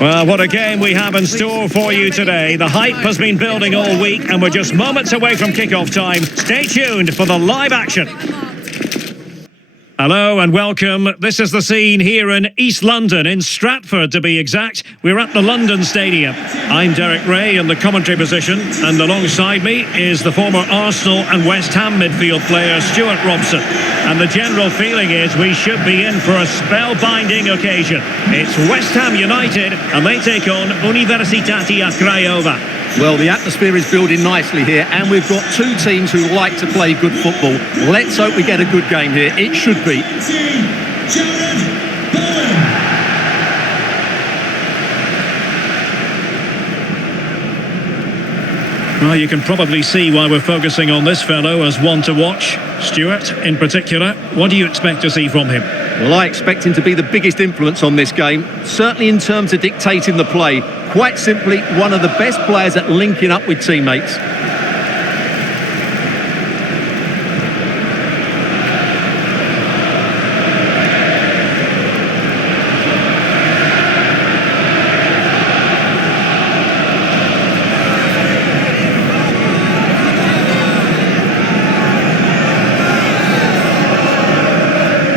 Well, what a game we have in store for you today. The hype has been building all week and we're just moments away from kick-off time. Stay tuned for the live action. Hello and welcome. This is the scene here in East London, in Stratford to be exact. We're at the London Stadium. I'm Derek Ray in the commentary position, and alongside me is the former Arsenal and West Ham midfield player Stuart Robson. And the general feeling is we should be in for a spellbinding occasion. It's West Ham United and they take on Universitatea Craiova. Well, the atmosphere is building nicely here, and we've got two teams who like to play good football. Let's hope we get a good game here. It should be. Well, you can probably see why we're focusing on this fellow as one to watch. Stuart, in particular, what do you expect to see from him? Well, I expect him to be the biggest influence on this game, certainly in terms of dictating the play. Quite simply, one of the best players at linking up with teammates.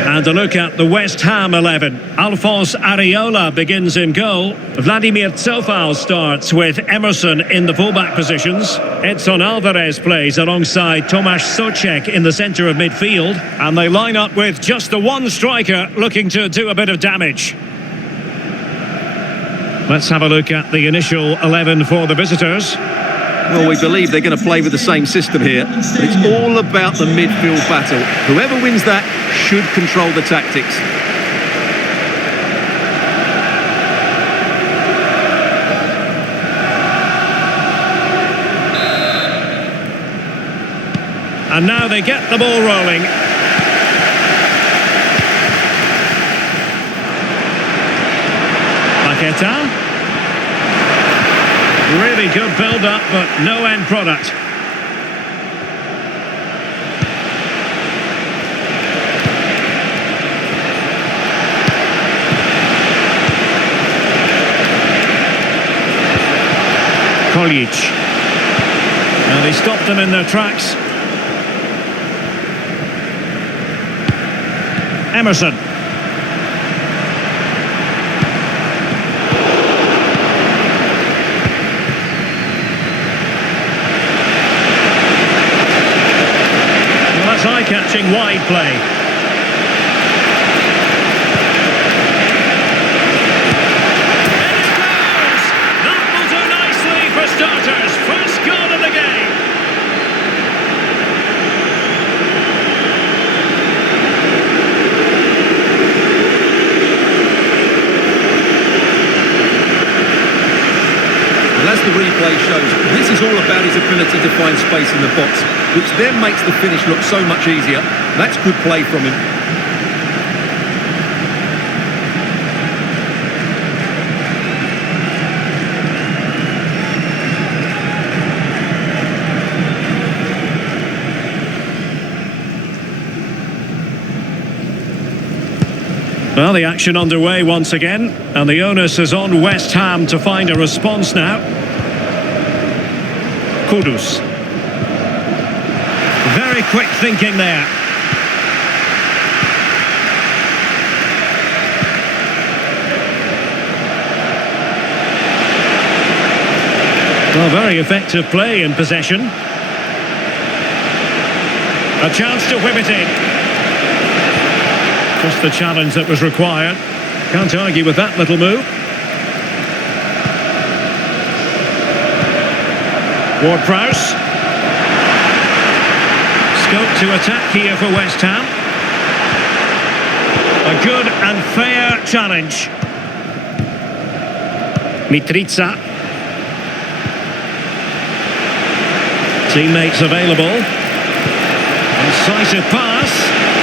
And a look at the West Ham 11. Alphonse Areola begins in goal. Vladimir Tsofal starts with Emerson in the fullback positions. Edson Alvarez plays alongside Tomasz Souček in the centre of midfield. And they line up with just the one striker looking to do a bit of damage. Let's have a look at the initial 11 for the visitors. Well, we believe they're going to play with the same system here. But it's all about the midfield battle. Whoever wins that should control the tactics. And now they get the ball rolling. Paqueta. Really good build-up, but no end product. Koljic. And they stopped them in their tracks. Emerson. Eye-catching wide play. And it goes! That will do nicely for starters. First goal of the game. Well, as the replay shows, this is all about his ability to find space in the box, which then makes the finish look so much easier. That's good play from him. Well, the action underway once again, and the onus is on West Ham to find a response now. Kudus. Very quick thinking there. Well, very effective play in possession. A chance to whip it in. Just the challenge that was required. Can't argue with that little move. Ward-Prowse. Scope to attack here for West Ham. A good and fair challenge. Mitrica. Teammates available. Incisive pass.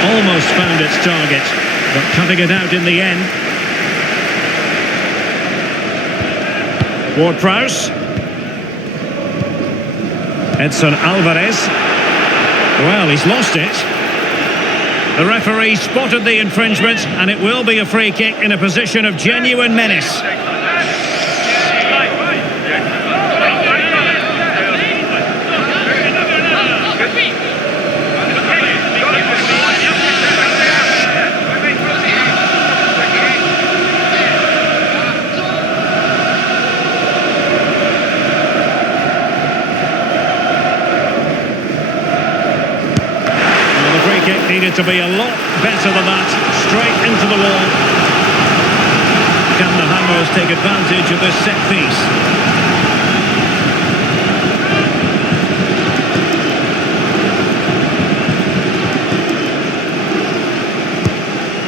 Almost found its target, but cutting it out in the end. Ward-Prowse. Edson Alvarez. Well, he's lost it. The referee spotted the infringement, and it will be a free kick in a position of genuine menace. Needed to be a lot better than that. Straight into the wall. Can the Hammers take advantage of this set piece?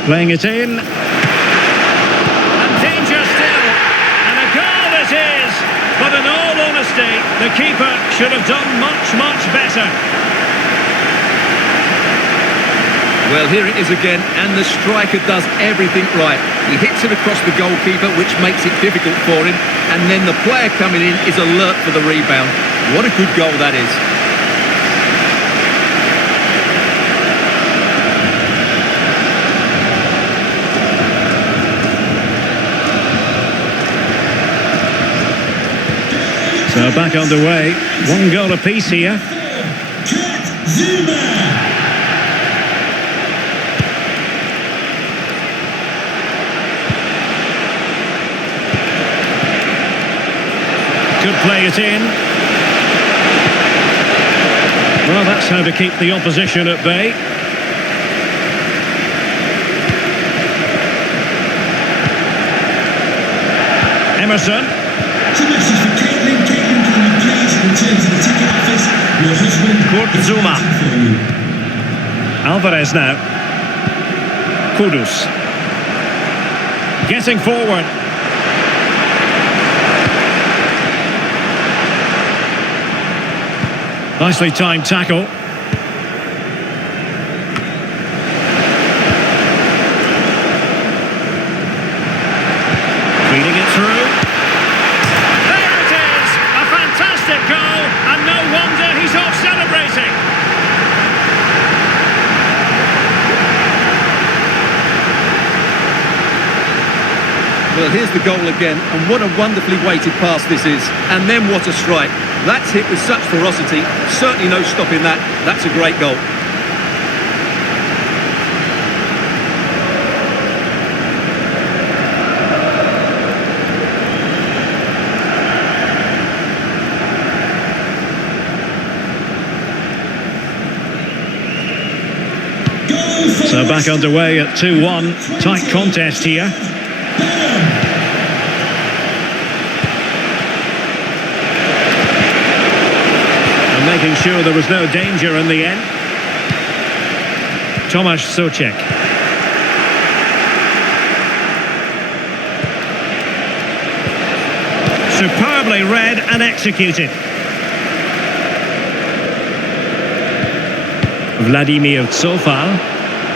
Playing it in. And danger still. And a goal it is. But in all honesty, the keeper should have done much, much better. Well, here it is again, and the striker does everything right. He hits it across the goalkeeper, which makes it difficult for him, and then the player coming in is alert for the rebound. What a good goal that is. So back underway, 1 goal apiece here. Could play it in. Well, that's how to keep the opposition at bay. Emerson. It's a message for Caitlin. Caitlin, can you please return to the ticket office? Your husband... Zuma. Alvarez now. Kudus. Getting forward. Nicely timed tackle. Feeding it through. There it is! A fantastic goal, and no wonder he's off celebrating. Well, here's the goal again, and what a wonderfully weighted pass this is. And then what a strike. That's hit with such ferocity. Certainly no stopping that. That's a great goal. So back underway at 2-1. Tight contest here. Making sure there was no danger in the end. Tomasz Souček. Superbly read and executed. Vladimir Cofal,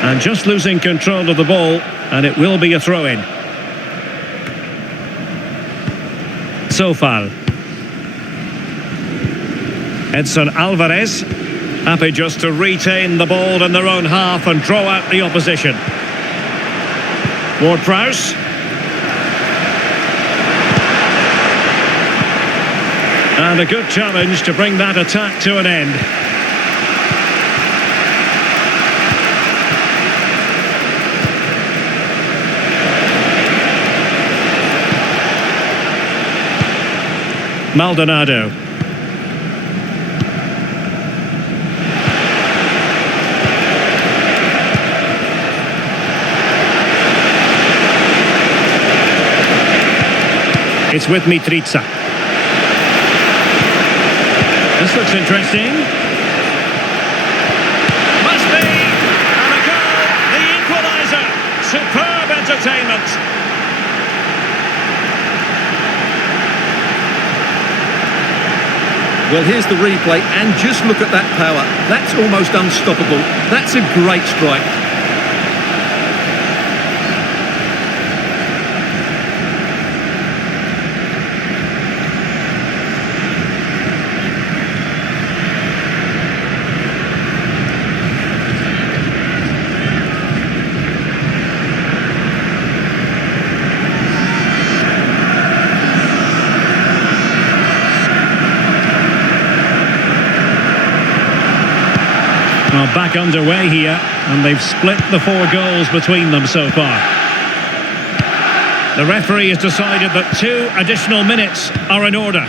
and just losing control of the ball, and it will be a throw-in. Cofal. Edson Alvarez, happy just to retain the ball in their own half and draw out the opposition. Ward-Prowse. And a good challenge to bring that attack to an end. Maldonado. It's with Mitrica. This looks interesting. Must be! And a goal! The equaliser! Superb entertainment! Well, here's the replay, and just look at that power. That's almost unstoppable. That's a great strike. Well, back underway here, and they've split the 4 goals between them so far. The referee has decided that 2 additional minutes are in order.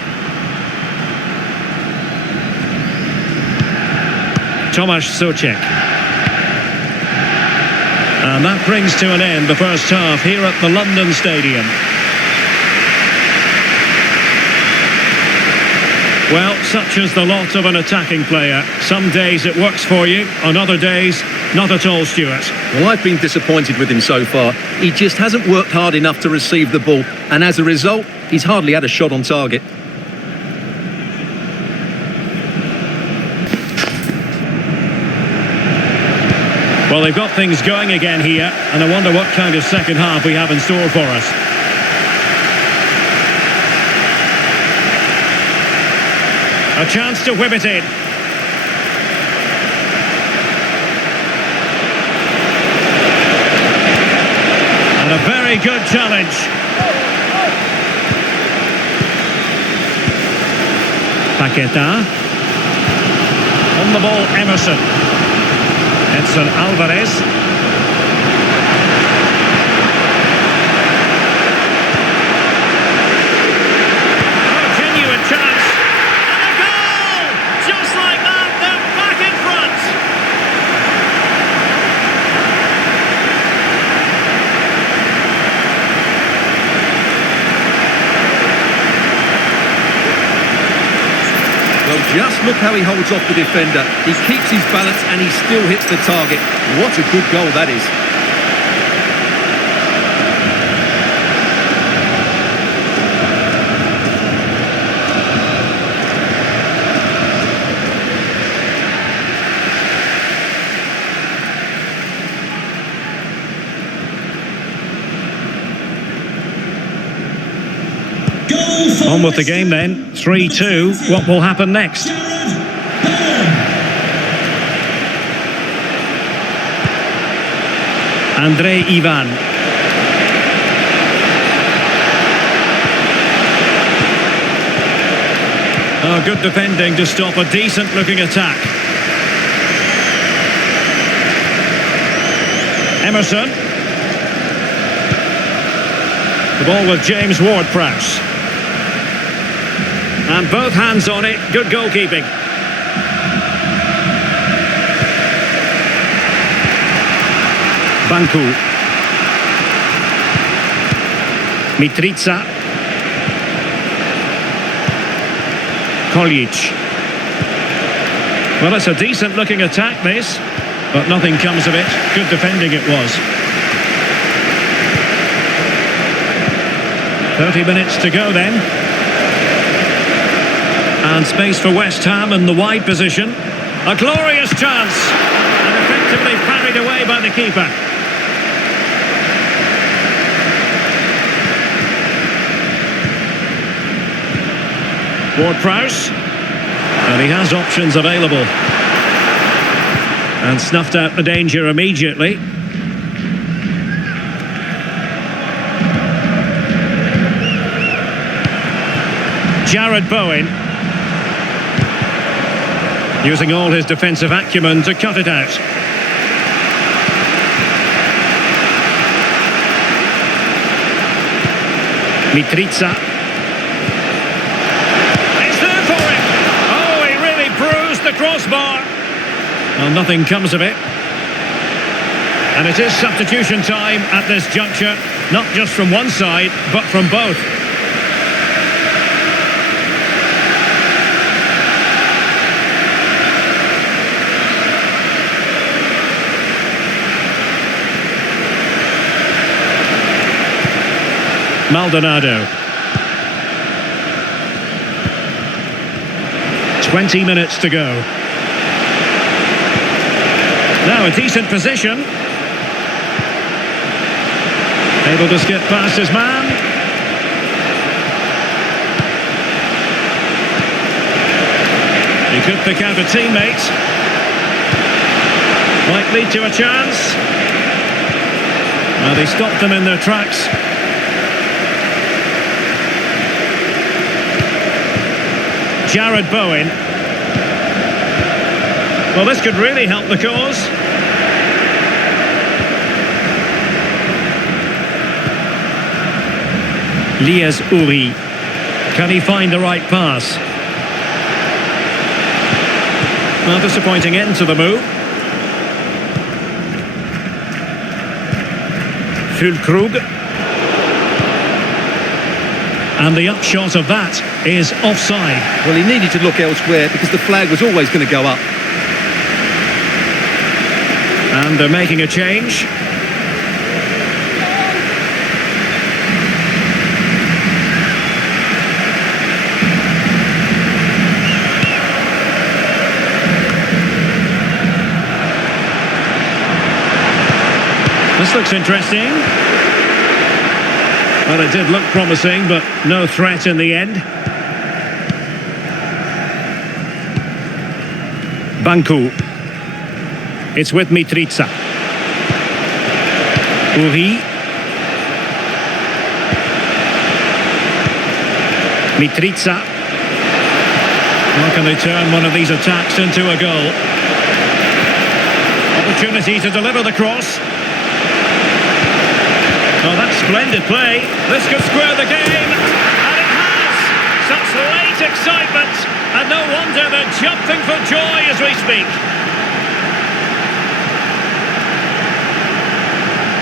Tomasz Souček. And that brings to an end the first half here at the London Stadium. Well, such is the lot of an attacking player. Some days it works for you, on other days, not at all, Stuart. Well, I've been disappointed with him so far. He just hasn't worked hard enough to receive the ball, and as a result, he's hardly had a shot on target. Well, they've got things going again here, and I wonder what kind of second half we have in store for us. A chance to whip it in. And a very good challenge. Paqueta. On the ball, Emerson. Edson Alvarez. Oh, genuine chance. And a goal! Just like that, they're back in front. Well, just look how he holds off the defender. He keeps his balance and he still hits the target. What a good goal that is. On with the game then, 3-2. What will happen next? Andre Ivan. Oh, good defending to stop a decent-looking attack. Emerson. The ball with James Ward-Prowse. And both hands on it, good goalkeeping. Banku. Mitrica. Koljic. Well, it's a decent looking attack, this, but nothing comes of it. Good defending it was. 30 minutes to go then. And space for West Ham in the wide position. A glorious chance. And effectively parried away by the keeper. Ward-Prowse. And he has options available. And snuffed out the danger immediately. Jared Bowen. Using all his defensive acumen to cut it out. Mitrica. It's there for him. Oh, he really bruised the crossbar. Well, nothing comes of it. And it is substitution time at this juncture, not just from one side, but from both. Maldonado. 20 minutes to go. Now a decent position. Able to skip past his man. He could pick out a teammate. Might lead to a chance. Well, they stopped them in their tracks. Jared Bowen. Well, this could really help the cause. Lias Uri. Can he find the right pass? Well, disappointing end to the move. Fulkrug. And the upshot of that is offside. Well, he needed to look elsewhere because the flag was always going to go up. And they're making a change. This looks interesting. Well, it did look promising, but no threat in the end. Banku. It's with Mitrica. Uri. Mitrica. How can they turn one of these attacks into a goal? Opportunity to deliver the cross. Oh, that's splendid play. This could square the game. And it has! Such late excitement. And no wonder they're jumping for joy as we speak.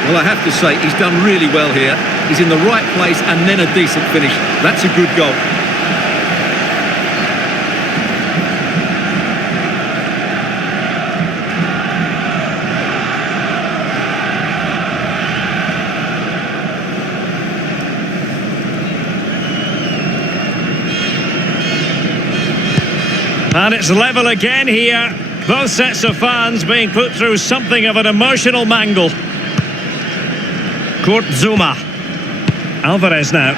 Well, I have to say, he's done really well here. He's in the right place and then a decent finish. That's a good goal. And it's level again here. Both sets of fans being put through something of an emotional mangle. Kurt Zouma. Alvarez now.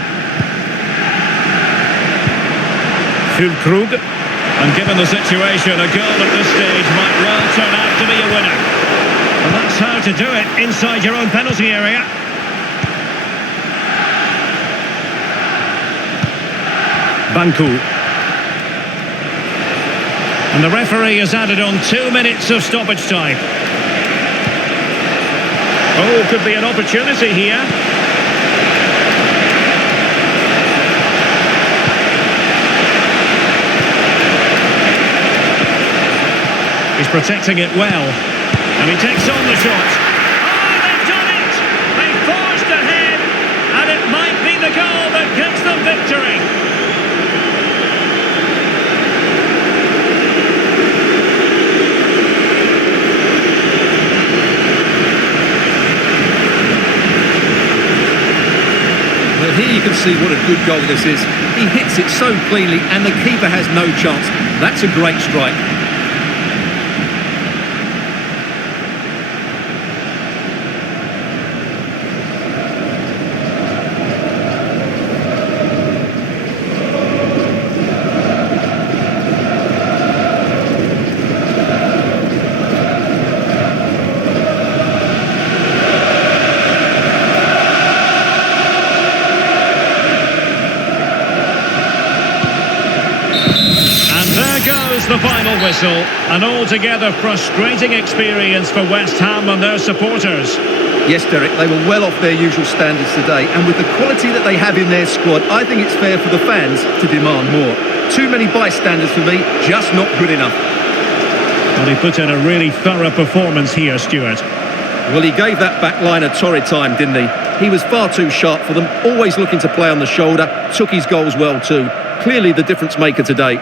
Fulkrug. And given the situation, a goal at this stage might well turn out to be a winner. And that's how to do it inside your own penalty area. Banku. And the referee has added on 2 minutes of stoppage time. Oh, could be an opportunity here. He's protecting it well. And he takes on the shot. Oh, they've done it! They forged ahead. And it might be the goal that gives them victory. Here you can see what a good goal this is. He hits it so cleanly and the keeper has no chance. That's a great strike. The final whistle, an altogether frustrating experience for West Ham and their supporters. Yes, Derek, they were well off their usual standards today, and with the quality that they have in their squad, I think it's fair for the fans to demand more. Too many bystanders for me, just not good enough. Well, he put in a really thorough performance here, Stuart. Well, he gave that back line a torrid time, didn't he? He was far too sharp for them, always looking to play on the shoulder, took his goals well too. Clearly the difference maker today.